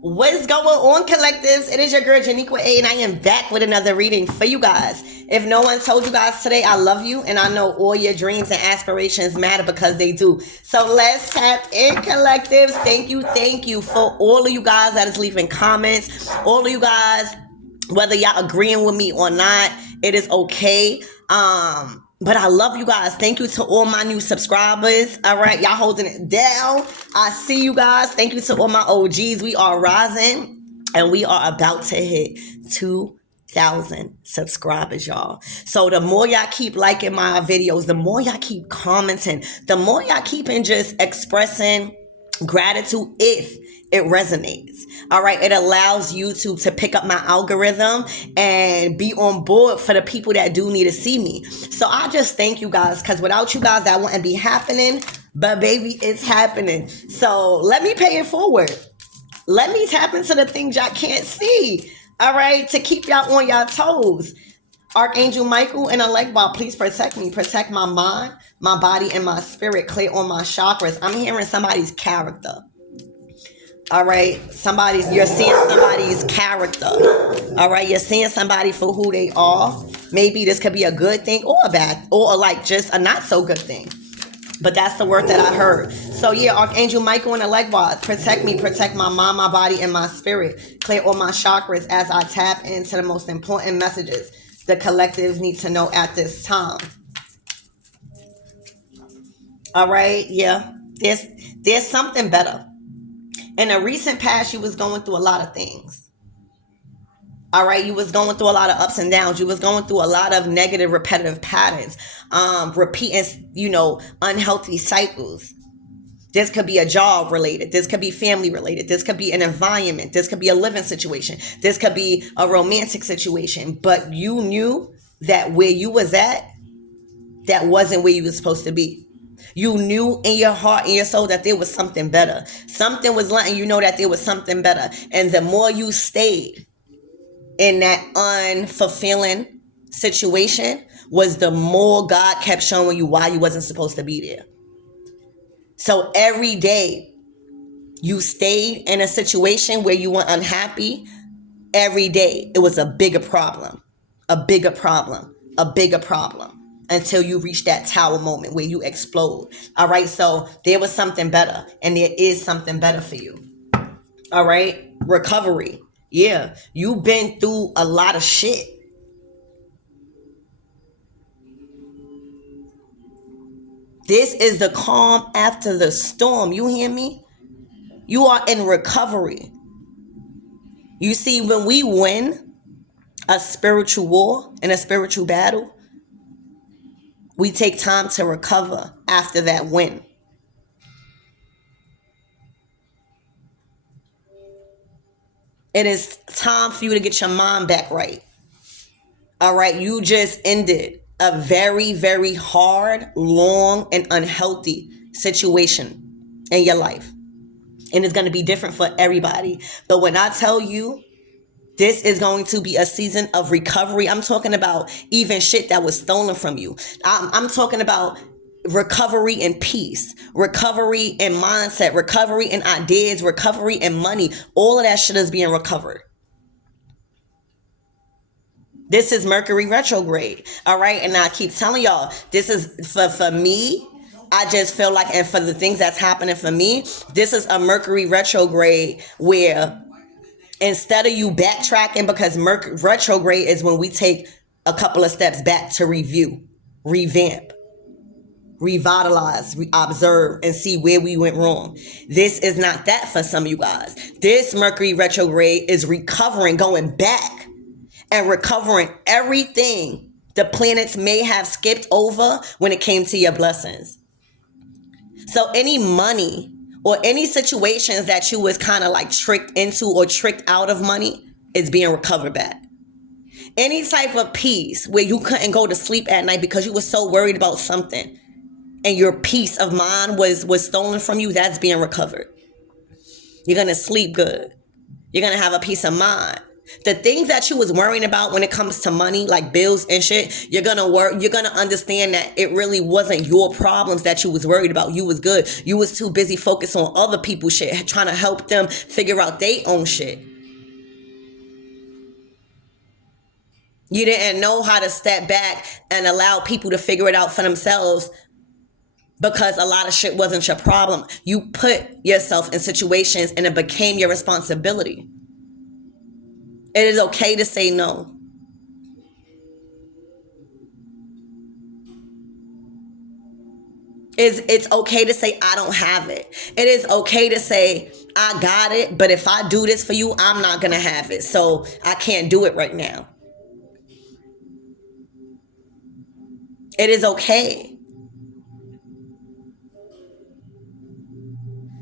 What is going on, collectives? It is your girl Janiqua A, and I am back with another reading for you guys. If no one told you guys today, I love you, and I know all your dreams and aspirations matter because they do. So let's tap in, collectives. Thank you for all of you guys that is leaving comments. All of you guys, whether y'all agreeing with me or not, it is okay. But I love you guys. Thank you to all my new subscribers. All right, y'all holding it down. I see you guys. Thank you to all my OGs. We are rising, and we are about to hit 2,000 subscribers, y'all. So the more y'all keep liking my videos, the more y'all keep commenting, the more y'all keeping just expressing gratitude if it resonates. All right, it allows YouTube to pick up my algorithm and be on board for the people that do need to see me. So I just thank you guys, because without you guys that wouldn't be happening, but baby, it's happening. So let me pay it forward. Let me tap into the things y'all can't see. All right, to keep y'all on y'all toes. Archangel Michael and elect God, please protect me. Protect my mind, my body, and my spirit. Clear on my chakras. I'm hearing somebody's character. All right, you're seeing somebody's character. All right, you're seeing somebody for who they are. Maybe this could be a good thing or a bad, or like just a not so good thing. But that's the word that I heard. So yeah, Archangel Michael and elect God, protect me, protect my mind, my body, and my spirit. Clear all my chakras as I tap into the most important messages the collectives need to know at this time. All right, yeah, there's something better. In a recent past, you was going through a lot of things. All right, you was going through a lot of ups and downs. You was going through a lot of negative, repetitive patterns, repeating, unhealthy cycles. This could be a job related. This could be family related. This could be an environment. This could be a living situation. This could be a romantic situation. But you knew that where you was at, that wasn't where you was supposed to be. You knew in your heart and your soul that there was something better. Something was letting you know that there was something better. And the more you stayed in that unfulfilling situation, was the more God kept showing you why you wasn't supposed to be there. So every day you stayed in a situation where you were unhappy, every day it was a bigger problem, a bigger problem, a bigger problem, until you reach that tower moment where you explode. All right, so there was something better, and there is something better for you. All right, recovery. Yeah, you've been through a lot of shit. This is the calm after the storm. You hear me? You are in recovery. You see, when we win a spiritual war and a spiritual battle, we take time to recover after that win. It is time for you to get your mind back right. All right, you just ended a very, very hard, long, and unhealthy situation in your life. And it's going to be different for everybody. But when I tell you, this is going to be a season of recovery. I'm talking about even shit that was stolen from you. I'm talking about recovery in peace, recovery in mindset, recovery in ideas, recovery in money. All of that shit is being recovered. This is Mercury retrograde. All right. And I keep telling y'all, this is for me. I just feel like, and for the things that's happening for me, this is a Mercury retrograde where instead of you backtracking, because Mercury retrograde is when we take a couple of steps back to review, revamp, revitalize, observe, and see where we went wrong. This is not that for some of you guys. This Mercury retrograde is recovering, going back and recovering everything the planets may have skipped over when it came to your blessings. So any money or any situations that you was kind of like tricked into or tricked out of money is being recovered back. Any type of peace where you couldn't go to sleep at night because you were so worried about something and your peace of mind was stolen from you, that's being recovered. You're going to sleep good. You're going to have a peace of mind. The things that you was worrying about when it comes to money, like bills and shit, you're gonna understand that it really wasn't your problems that you was worried about. You was good. You was too busy focused on other people's shit, trying to help them figure out their own shit. You didn't know how to step back and allow people to figure it out for themselves because a lot of shit wasn't your problem. You put yourself in situations and it became your responsibility. It is okay to say no. It's okay to say I don't have it. It is okay to say I got it, but if I do this for you, I'm not gonna have it. So I can't do it right now. It is okay.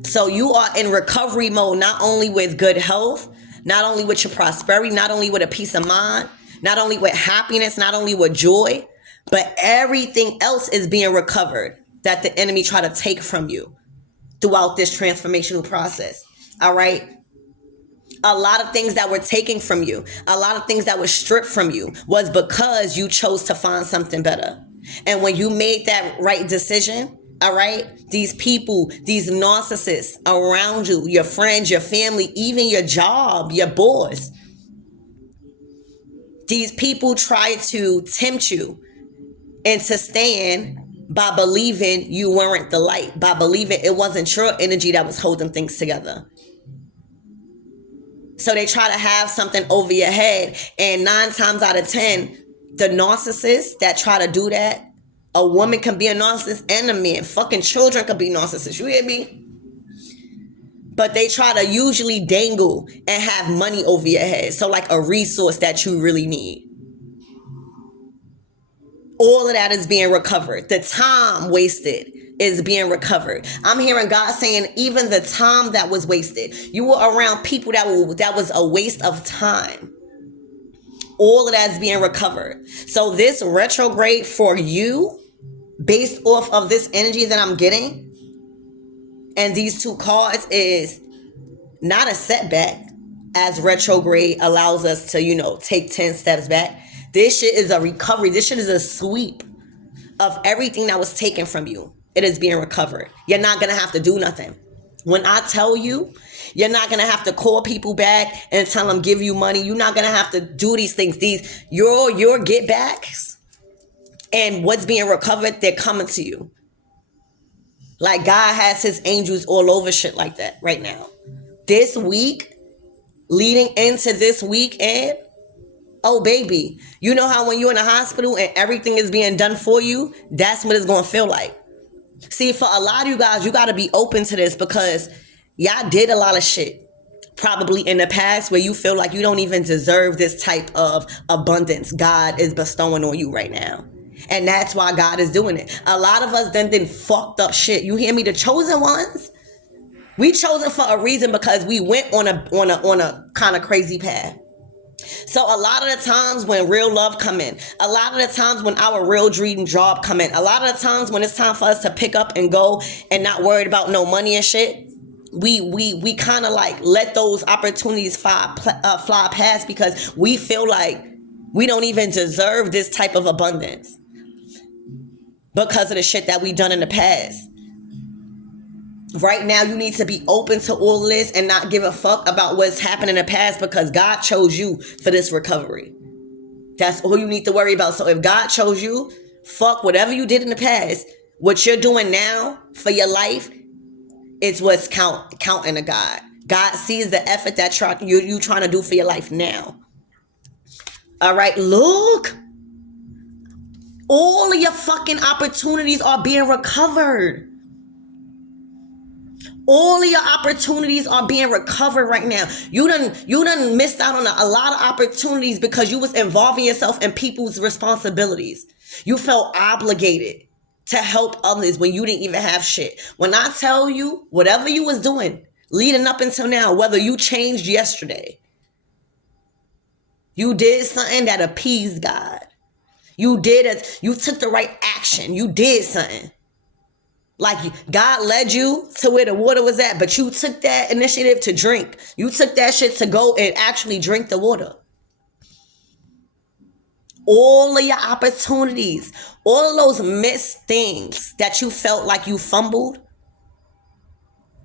So you are in recovery mode, not only with good health, not only with your prosperity, not only with a peace of mind, not only with happiness, not only with joy, but everything else is being recovered that the enemy tried to take from you throughout this transformational process. All right. A lot of things that were taken from you, a lot of things that were stripped from you was because you chose to find something better. And when you made that right decision, all right, these people, these narcissists around you, your friends, your family, even your job, your boss, these people try to tempt you into staying by believing you weren't the light, by believing it wasn't your energy that was holding things together. So they try to have something over your head. And 9 times out of 10, the narcissists that try to do that, a woman can be a narcissist and a man. Fucking children can be narcissists. You hear me? But they try to usually dangle and have money over your head. So like a resource that you really need. All of that is being recovered. The time wasted is being recovered. I'm hearing God saying even the time that was wasted. You were around people that was a waste of time. All of that is being recovered. So this retrograde for you, based off of this energy that I'm getting, and these 2 cards, is not a setback, as retrograde allows us to, take 10 steps back. This shit is a recovery. This shit is a sweep of everything that was taken from you. It is being recovered. You're not going to have to do nothing. When I tell you, you're not going to have to call people back and tell them give you money. You're not going to have to do these things. Your get backs and what's being recovered, they're coming to you. Like God has his angels all over shit like that right now. This week, leading into this weekend, oh baby, you know how when you're in a hospital and everything is being done for you, that's what it's going to feel like. See, for a lot of you guys, you got to be open to this because y'all did a lot of shit probably in the past where you feel like you don't even deserve this type of abundance God is bestowing on you right now. And that's why God is doing it. A lot of us done fucked up shit. You hear me? The chosen ones, we chosen for a reason because we went on a kind of crazy path. So a lot of the times when real love come in, a lot of the times when our real dream job come in, a lot of the times when it's time for us to pick up and go and not worried about no money and shit, we kind of like let those opportunities fly past because we feel like we don't even deserve this type of abundance because of the shit that we done in the past. Right now, you need to be open to all this and not give a fuck about what's happened in the past because God chose you for this recovery. That's all you need to worry about. So if God chose you, fuck whatever you did in the past. What you're doing now for your life is what's counting to God. God sees the effort that you trying to do for your life now. All right, look. All of your fucking opportunities are being recovered. All of your opportunities are being recovered right now. You done missed out on a lot of opportunities because you was involving yourself in people's responsibilities. You felt obligated to help others when you didn't even have shit. When I tell you, whatever you was doing leading up until now, whether you changed yesterday, you did something that appeased God. You took the right action. You did something. Like God led you to where the water was at, but you took that initiative to drink. You took that shit to go and actually drink the water. All of your opportunities, all of those missed things that you felt like you fumbled,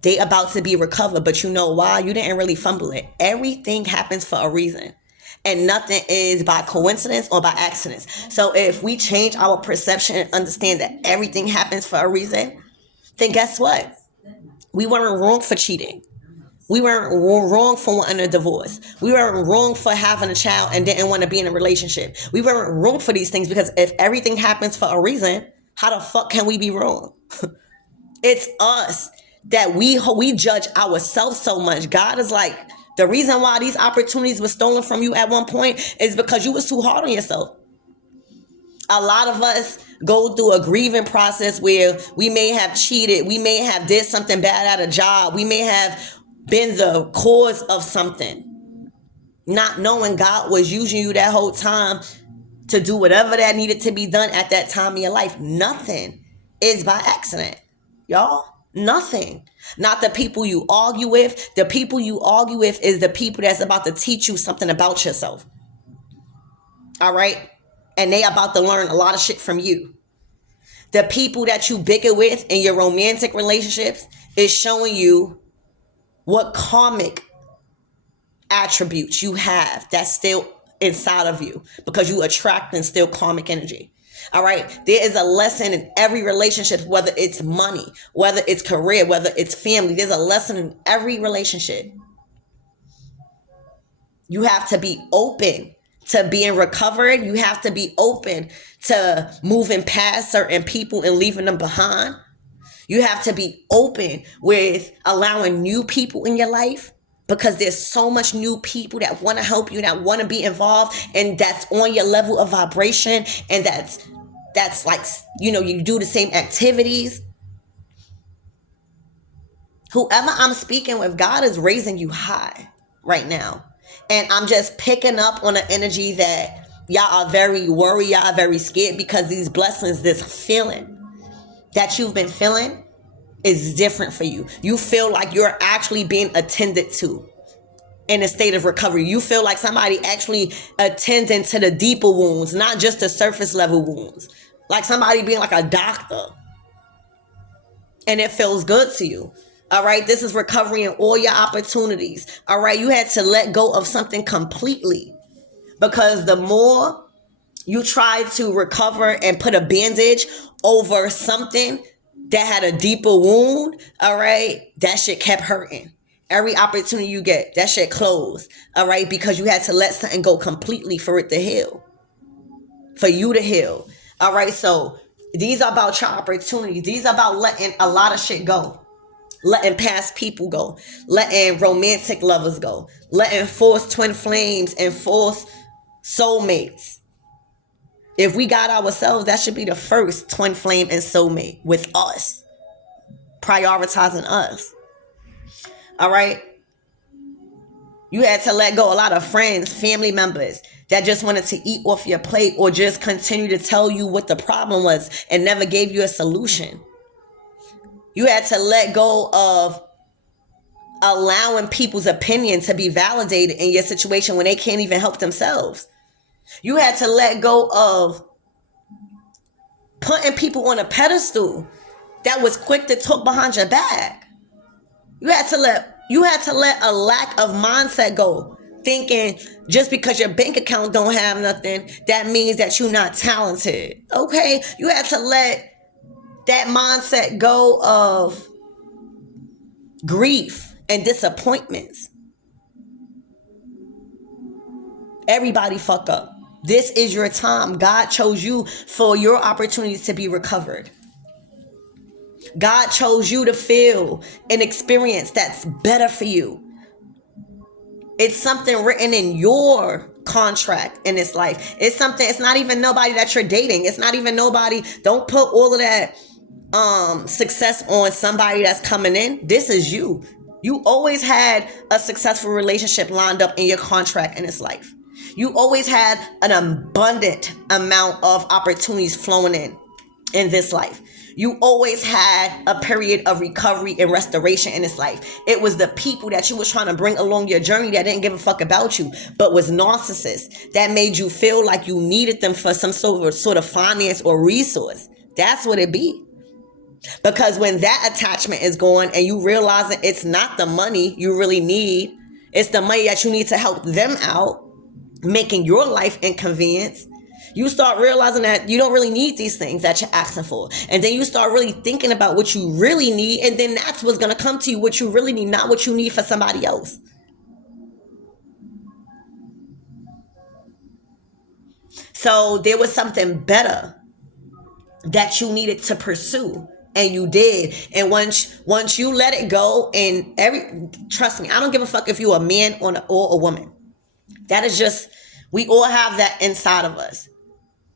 they about to be recovered. But you know why? You didn't really fumble it. Everything happens for a reason. And nothing is by coincidence or by accident. So if we change our perception and understand that everything happens for a reason, then guess what? We weren't wrong for cheating. We weren't wrong for wanting a divorce. We weren't wrong for having a child and didn't want to be in a relationship. We weren't wrong for these things, because if everything happens for a reason, how the fuck can we be wrong? It's us that we judge ourselves so much. God is like, the reason why these opportunities were stolen from you at one point is because you was too hard on yourself. A lot of us go through a grieving process where we may have cheated. We may have did something bad at a job. We may have been the cause of something, not knowing God was using you that whole time to do whatever that needed to be done at that time in your life. Nothing is by accident, y'all. Nothing. Not the people you argue with. The people you argue with is the people that's about to teach you something about yourself. All right? And they about to learn a lot of shit from you. The people that you bicker with in your romantic relationships is showing you what karmic attributes you have that's still inside of you, because you attracting still karmic energy. All right. There is a lesson in every relationship, whether it's money, whether it's career, whether it's family. There's a lesson in every relationship. You have to be open to being recovered. You have to be open to moving past certain people and leaving them behind. You have to be open with allowing new people in your life, because there's so much new people that want to help you, that want to be involved, and that's on your level of vibration, and that's like, you do the same activities. Whoever I'm speaking with, God is raising you high right now. And I'm just picking up on the energy that y'all are very worried, y'all are very scared, because these blessings, this feeling that you've been feeling is different for you. You feel like you're actually being attended to in a state of recovery. You feel like somebody actually attending to the deeper wounds, not just the surface level wounds. Like somebody being like a doctor. And it feels good to you. All right. This is recovery in all your opportunities. All right. You had to let go of something completely, because the more you try to recover and put a bandage over something that had a deeper wound, all right, that shit kept hurting. Every opportunity you get, that shit closed, all right, because you had to let something go completely for it to heal, for you to heal, all right? So these are about your opportunities. These are about letting a lot of shit go, letting past people go, letting romantic lovers go, letting false twin flames and false soulmates. If we got ourselves, that should be the first twin flame and soulmate with us, prioritizing us. All right. You had to let go a lot of friends, family members that just wanted to eat off your plate, or just continue to tell you what the problem was and never gave you a solution. You had to let go of allowing people's opinion to be validated in your situation when they can't even help themselves. You had to let go of putting people on a pedestal that was quick to talk behind your back. You had to let a lack of mindset go, thinking just because your bank account don't have nothing, that means that you're not talented. Okay? You had to let that mindset go of grief and disappointments. Everybody fuck up. This is your time. God chose you for your opportunities to be recovered. God chose you to feel an experience that's better for you. It's something written in your contract in this life. It's not even nobody that you're dating. It's not even nobody. Don't put all of that success on somebody that's coming in. This is you. You always had a successful relationship lined up in your contract in this life. You always had an abundant amount of opportunities flowing in. in this life. You always had a period of recovery and restoration in this life. It was the people that you was trying to bring along your journey that didn't give a fuck about you, but was narcissists that made you feel like you needed them for some sort of finance or resource. That's what it be. Because when that attachment is gone and you realizing it's not the money you really need, it's the money that you need to help them out, making your life inconvenience, you start realizing that you don't really need these things that you're asking for. And then you start really thinking about what you really need. And then that's what's going to come to you, what you really need, not what you need for somebody else. So there was something better that you needed to pursue. And you did. And once you let it go, and trust me, I don't give a fuck if you're a man or a woman. That is just, we all have that inside of us.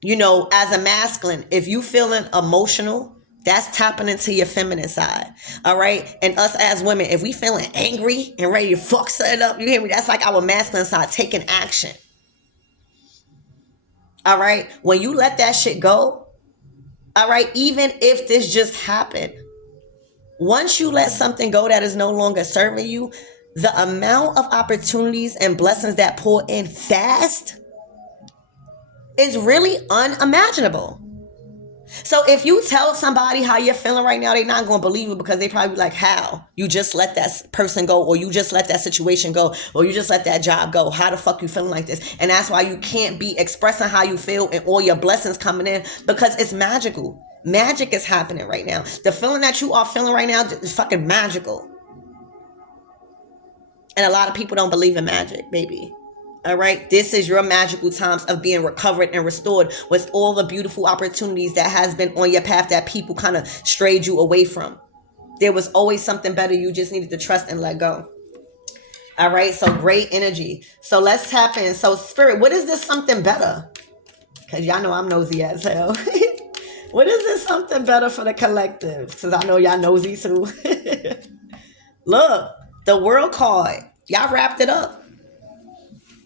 You know, as a masculine, if you feeling emotional, that's tapping into your feminine side. All right. And us as women, if we feeling angry and ready to fuck something up, you hear me? That's like our masculine side taking action. All right. When you let that shit go, all right, even if this just happened, once you let something go that is no longer serving you, the amount of opportunities and blessings that pour in fast is really unimaginable. So if you tell somebody how you're feeling right now, they're not going to believe it, because they probably be like, how? You just let that person go, or you just let that situation go, or you just let that job go. How the fuck you feeling like this? And that's why you can't be expressing how you feel and all your blessings coming in, because it's magical. Magic is happening right now. The feeling that you are feeling right now is fucking magical. And a lot of people don't believe in magic, baby. All right. This is your magical times of being recovered and restored with all the beautiful opportunities that has been on your path that people kind of strayed you away from. There was always something better. You just needed to trust and let go. All right. So great energy. So let's tap in. So spirit, what is this something better? Because y'all know I'm nosy as hell. What is this something better for the collective? Because I know y'all nosy too. Look, the world card. Y'all wrapped it up.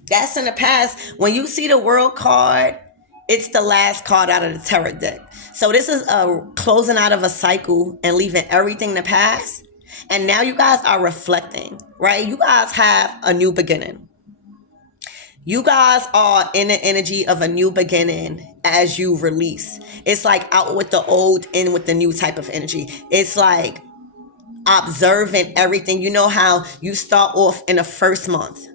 That's in the past. When you see the world card, it's the last card out of the tarot deck. So this is a closing out of a cycle and leaving everything in the past. And now you guys are reflecting, right? You guys have a new beginning. You guys are in the energy of a new beginning as you release. It's like out with the old, in with the new type of energy. It's like observing everything. You know how you start off in the first month,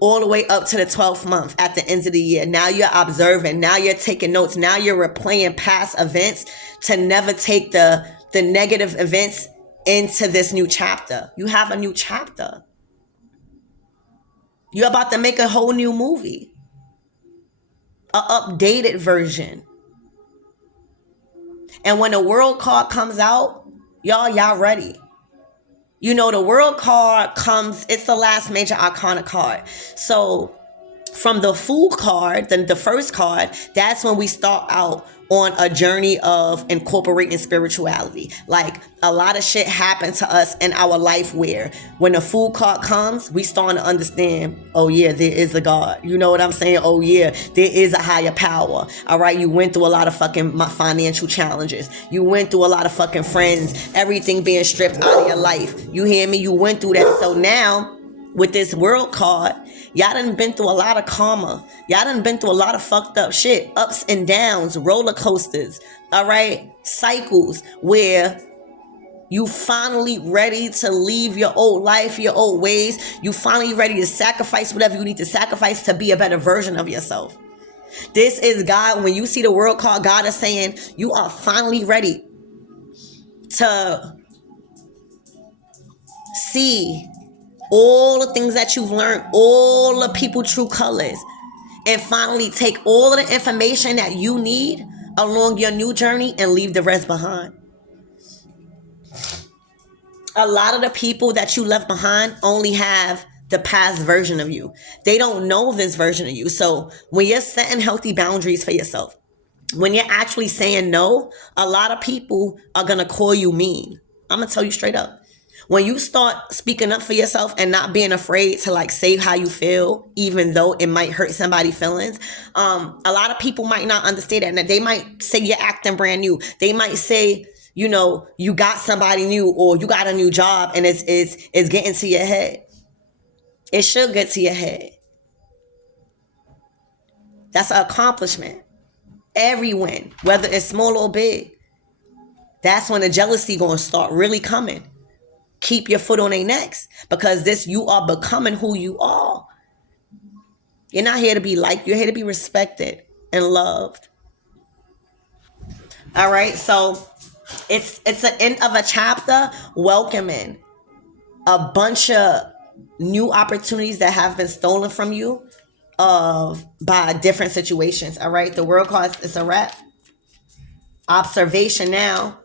all the way up to the 12th month at the end of the year. Now you're observing. Now you're taking notes. Now you're replaying past events to never take the negative events into this new chapter. You have a new chapter. You're about to make a whole new movie. An updated version. And when the world card comes out, y'all ready. You know, the world card comes, it's the last major arcana card. So from the Fool card, the first card, that's when we start out on a journey of incorporating spirituality. Like, a lot of shit happened to us in our life where when the Fool card comes, we starting to understand, oh yeah, there is a God. You know what I'm saying? Oh yeah, there is a higher power. All right, you went through a lot of fucking financial challenges. You went through a lot of fucking friends, everything being stripped out of your life. You hear me? You went through that. So now, with this world card, y'all done been through a lot of karma. Y'all done been through a lot of fucked up shit. Ups and downs, roller coasters, all right? Cycles where you finally ready to leave your old life, your old ways. You finally ready to sacrifice whatever you need to sacrifice to be a better version of yourself. This is God. When you see the world card, God is saying you are finally ready to see all the things that you've learned, all the people true colors, and finally take all of the information that you need along your new journey and leave the rest behind. A lot of the people that you left behind only have the past version of you. They don't know this version of you. So when you're setting healthy boundaries for yourself, when you're actually saying no, a lot of people are going to call you mean. I'm going to tell you straight up. When you start speaking up for yourself and not being afraid to like say how you feel, even though it might hurt somebody's feelings, a lot of people might not understand that. And they might say you're acting brand new. They might say, you know, you got somebody new or you got a new job, and it's getting to your head. It should get to your head. That's an accomplishment. Every win, whether it's small or big, that's when the jealousy gonna start really coming. Keep your foot on their necks, because this, you are becoming who you are. You're not here to be liked. You're here to be respected and loved. All right, so it's the end of a chapter welcoming a bunch of new opportunities that have been stolen from you by different situations. All right, the world cards, it's a wrap. Observation now,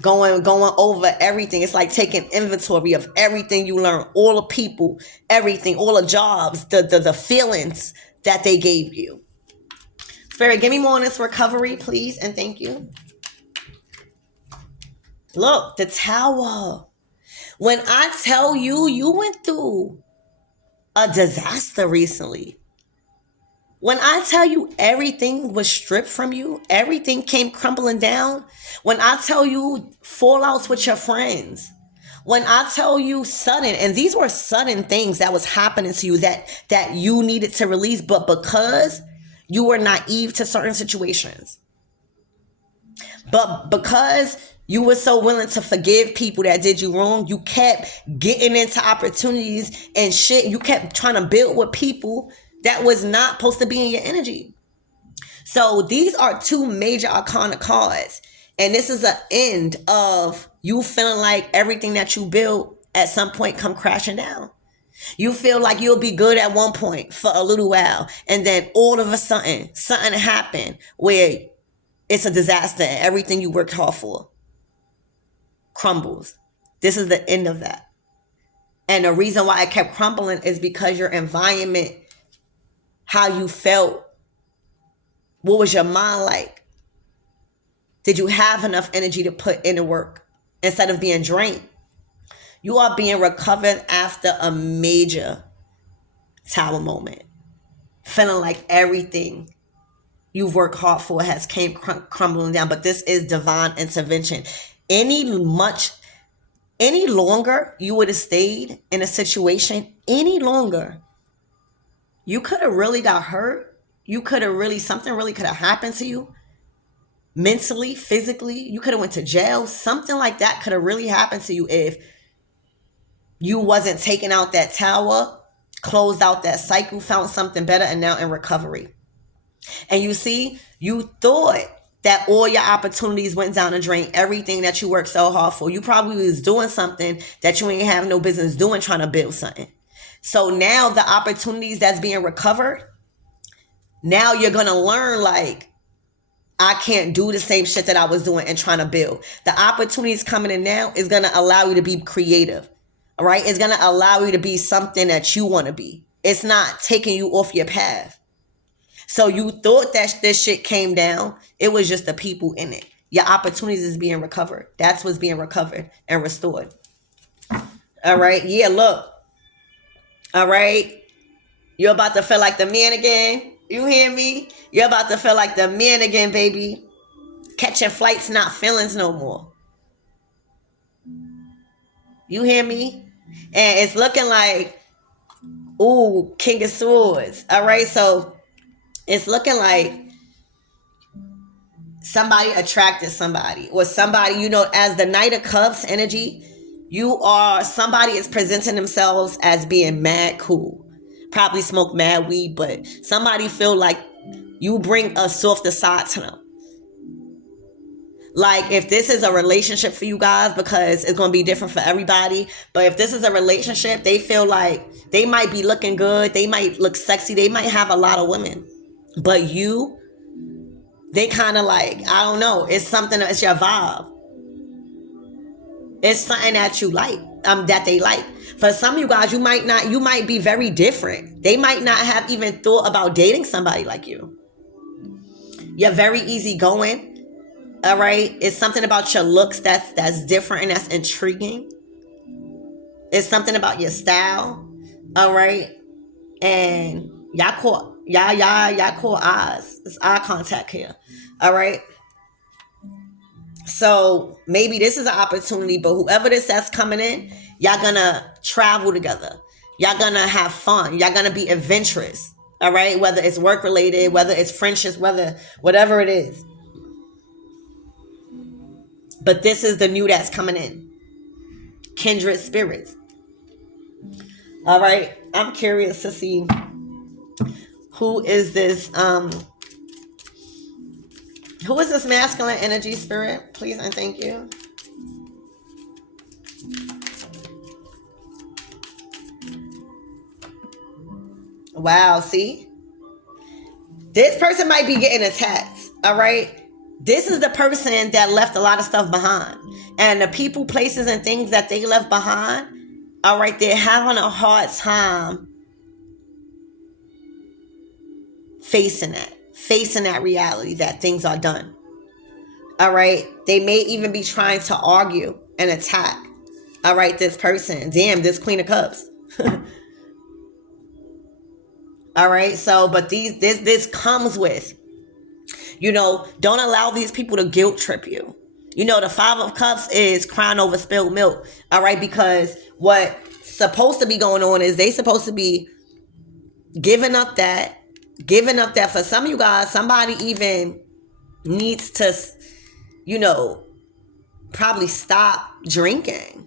going over everything. It's like taking inventory of everything you learned, all the people, everything, all the jobs, the feelings that they gave you. Spirit, give me more on this recovery, please, and thank you. Look, the Tower. When I tell you, you went through a disaster recently. When I tell you everything was stripped from you, everything came crumbling down. When I tell you fallouts with your friends. When I tell you sudden, and these were sudden things that was happening to you that you needed to release, but because you were naive to certain situations. But because you were so willing to forgive people that did you wrong, you kept getting into opportunities and shit. You kept trying to build with people that was not supposed to be in your energy. So these are two major arcana cards. And this is the end of you feeling like everything that you built at some point come crashing down. You feel like you'll be good at one point for a little while. And then all of a sudden, something happened where it's a disaster and everything you worked hard for crumbles. This is the end of that. And the reason why it kept crumbling is because your environment, how you felt, what was your mind like? Did you have enough energy to put into work instead of being drained? You are being recovered after a major Tower moment. Feeling like everything you've worked hard for has came crumbling down. But this is divine intervention. Any longer you would have stayed in a situation, any longer, you could have really got hurt. You could have really, something really could have happened to you. Mentally, physically, you could have went to jail. Something like that could have really happened to you if you wasn't taking out that tower, closed out that cycle, found something better, and now in recovery. And you see, you thought that all your opportunities went down the drain, everything that you worked so hard for. You probably was doing something that you ain't have no business doing, trying to build something. So now the opportunities that's being recovered, now you're going to learn like, I can't do the same shit that I was doing and trying to build. The opportunities coming in now is going to allow you to be creative. All right. It's going to allow you to be something that you want to be. It's not taking you off your path. So you thought that this shit came down. It was just the people in it. Your opportunities is being recovered. That's what's being recovered and restored. All right. Yeah, look. All right. You're about to feel like the man again. You hear me? You're about to feel like the man again, baby. Catching flights, not feelings no more. You hear me? And it's looking like, ooh, King of Swords. All right. So it's looking like somebody attracted somebody, or somebody, you know, as the Knight of Cups energy, somebody is presenting themselves as being mad cool. Probably smoke mad weed, but somebody feel like you bring a softer side to them. Like if this is a relationship for you guys, because it's going to be different for everybody, but if this is a relationship, they feel like they might be looking good, they might look sexy, they might have a lot of women, but they kind of like, I don't know, it's something, it's your vibe. It's something that you like, that they like. For some of you guys, you might be very different. They might not have even thought about dating somebody like you. You're very easygoing. All right. It's something about your looks that's different and that's intriguing. It's something about your style. All right. And y'all caught eyes. It's eye contact here. All right. So maybe this is an opportunity, but whoever this that's coming in, y'all gonna travel together. Y'all gonna have fun. Y'all gonna be adventurous. All right. Whether it's work related, whether it's friendships, whatever it is. But this is the new that's coming in. Kindred spirits. All right. I'm curious to see who is this masculine energy spirit? Please and thank you. Wow, see? This person might be getting attacked, all right? This is the person that left a lot of stuff behind. And the people, places, and things that they left behind, all right, they're having a hard time facing that reality that things are done. All right? They may even be trying to argue and attack, all right, this person. Damn, this Queen of Cups. All right, so but this comes with, don't allow these people to guilt trip you. The Five of Cups is crying over spilled milk. All right, because what's supposed to be going on is they supposed to be giving up that for some of you guys, somebody even needs to, probably stop drinking.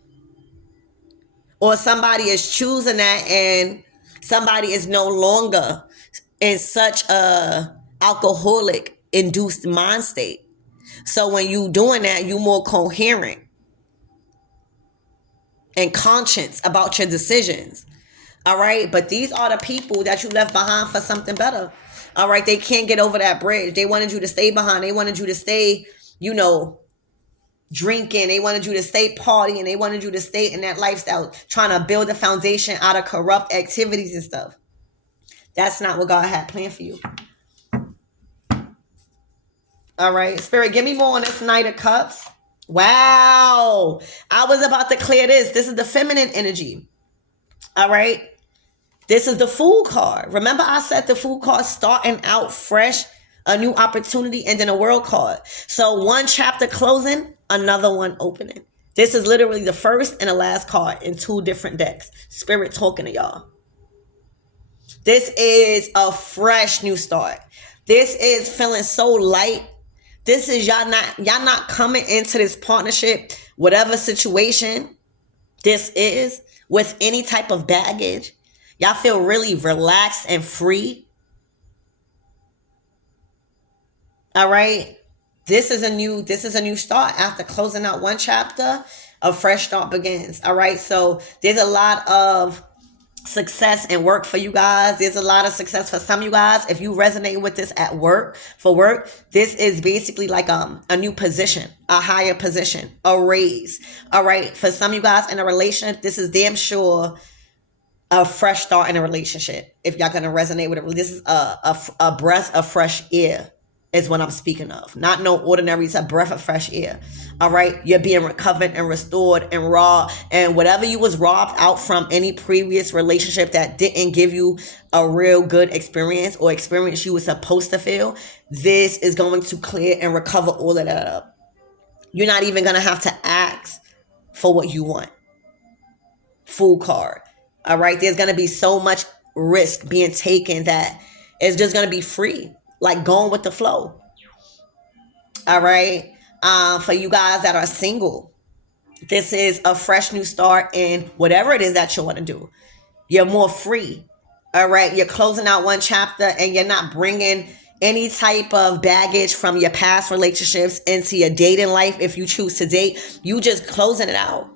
Or somebody is choosing that and somebody is no longer in such a alcoholic induced mind state. So when you doing that, you more coherent and conscious about your decisions. All right. But these are the people that you left behind for something better. All right. They can't get over that bridge. They wanted you to stay behind. They wanted you to stay, drinking. They wanted you to stay partying. They wanted you to stay in that lifestyle, trying to build a foundation out of corrupt activities and stuff. That's not what God had planned for you. All right. Spirit, give me more on this Knight of Cups. Wow. I was about to clear this. This is the feminine energy. All right. This is the Fool card. Remember I said the Fool card starting out fresh, a new opportunity, and then a World card. So one chapter closing, another one opening. This is literally the first and the last card in two different decks. Spirit talking to y'all. This is a fresh new start. This is feeling so light. This is y'all not coming into this partnership, whatever situation this is, with any type of baggage. Y'all feel really relaxed and free. All right. This is a new start. After closing out one chapter, a fresh start begins. All right. So there's a lot of success and work for you guys. There's a lot of success for some of you guys. If you resonate with this at work, this is basically like a new position, a higher position, a raise. All right. For some of you guys in a relationship, this is damn sure a fresh start in a relationship. If y'all gonna resonate with it, this is a breath of fresh air is what I'm speaking of. Not no ordinary, it's a breath of fresh air. All right. You're being recovered and restored and raw, and whatever you was robbed out from any previous relationship that didn't give you a real good experience or experience you were supposed to feel, this is going to clear and recover all of that up. You're not even going to have to ask for what you want. Fool card. All right. There's going to be so much risk being taken that it's just going to be free. Like going with the flow. All right. For you guys that are single, this is a fresh new start in whatever it is that you want to do. You're more free. All right. You're closing out one chapter and you're not bringing any type of baggage from your past relationships into your dating life. If you choose to date, you just closing it out.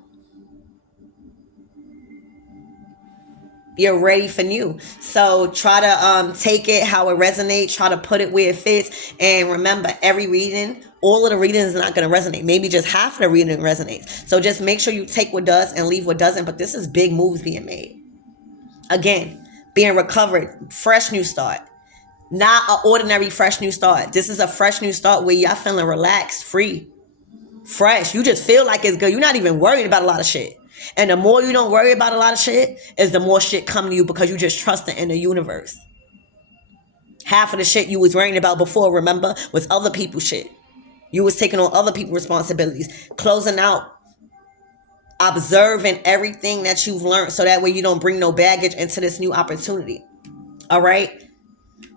You're ready for new. So try to take it how it resonates. Try to put it where it fits. And remember, every reading, all of the readings is not going to resonate. Maybe just half of the reading resonates. So just make sure you take what does and leave what doesn't. But this is big moves being made. Again, being recovered, fresh new start. Not an ordinary fresh new start. This is a fresh new start where y'all feeling relaxed, free, fresh. You just feel like it's good. You're not even worried about a lot of shit. And the more you don't worry about a lot of shit, is the more shit come to you because you just trust in the universe. Half of the shit you was worrying about before, remember, was other people's shit. You was taking on other people's responsibilities, closing out, observing everything that you've learned so that way you don't bring no baggage into this new opportunity. All right?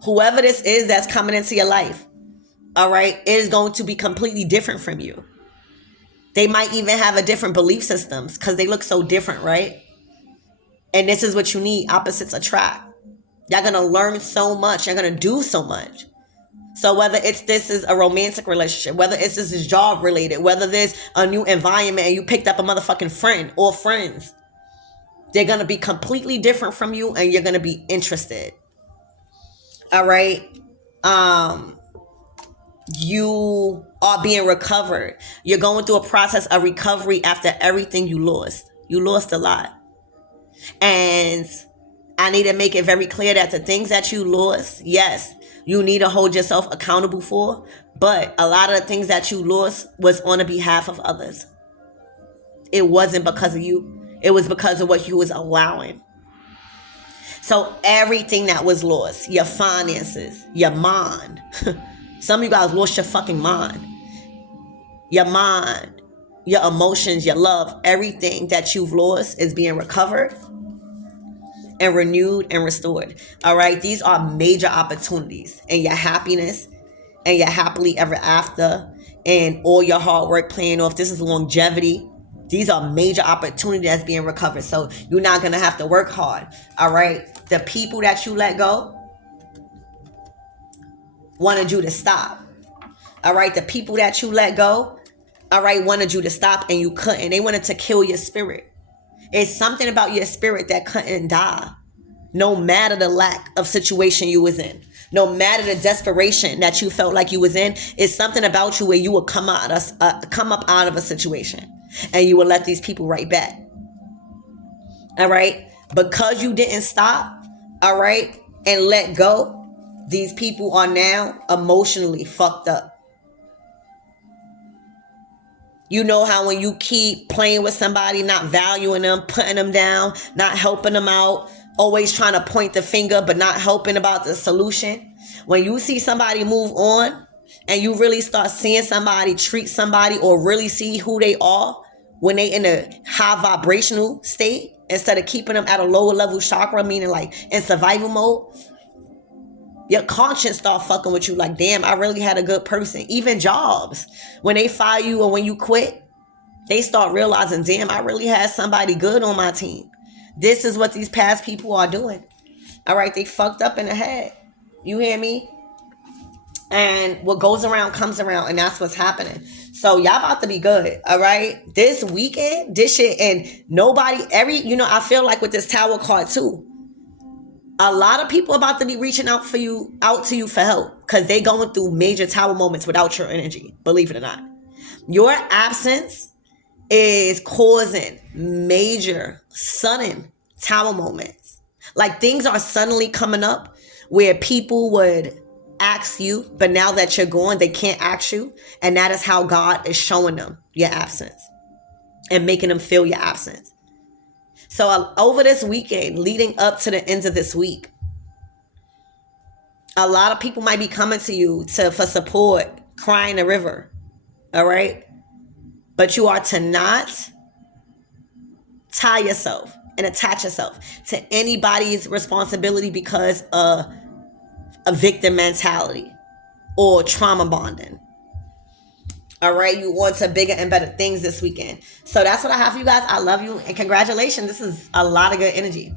Whoever this is that's coming into your life, all right, is going to be completely different from you. They might even have a different belief systems because they look so different, right? And this is what you need. Opposites attract. You're going to learn so much. You're going to do so much. So whether this is a romantic relationship, whether this is job related, whether there's a new environment and you picked up a motherfucking friend or friends, they're going to be completely different from you and you're going to be interested. All right. You are being recovered. You're going through a process of recovery after everything you lost. You lost a lot. And I need to make it very clear that the things that you lost, yes, you need to hold yourself accountable for. But a lot of the things that you lost was on the behalf of others. It wasn't because of you. It was because of what you was allowing. So everything that was lost, your finances, your mind. Some of you guys lost your fucking mind. Your mind, your emotions, your love, everything that you've lost is being recovered and renewed and restored. All right. These are major opportunities, and your happiness and your happily ever after and all your hard work paying off. This is longevity. These are major opportunities that's being recovered. So you're not going to have to work hard. All right. The people that you let go wanted you to stop. All right. The people that you let go, all right, wanted you to stop and you couldn't. They wanted to kill your spirit. It's something about your spirit that couldn't die. No matter the lack of situation you was in. No matter the desperation that you felt like you was in. It's something about you where you will come up out of a situation. And you will let these people right back. All right. Because you didn't stop. All right. And let go. These people are now emotionally fucked up. You know how when you keep playing with somebody, not valuing them, putting them down, not helping them out, always trying to point the finger, but not helping about the solution. When you see somebody move on and you really start seeing somebody treat somebody or really see who they are when they in a high vibrational state, instead of keeping them at a lower level chakra, meaning like in survival mode, your conscience start fucking with you like, damn, I really had a good person. Even jobs, when they fire you or when you quit, they start realizing, damn, I really had somebody good on my team. This is what these past people are doing. All right, they fucked up in the head. You hear me? And what goes around comes around, and that's what's happening. So y'all about to be good, all right? This weekend, this shit, and nobody, I feel like with this tower card too, a lot of people about to be reaching out to you for help because they going through major tower moments without your energy, believe it or not. Your absence is causing major, sudden tower moments. Like things are suddenly coming up where people would ask you, but now that you're gone, they can't ask you. And that is how God is showing them your absence and making them feel your absence. So over this weekend, leading up to the end of this week, a lot of people might be coming to you for support, crying a river. All right. But you are to not tie yourself and attach yourself to anybody's responsibility because of a victim mentality or trauma bonding. All right. You want to bigger and better things this weekend. So that's what I have for you guys. I love you and congratulations. This is a lot of good energy.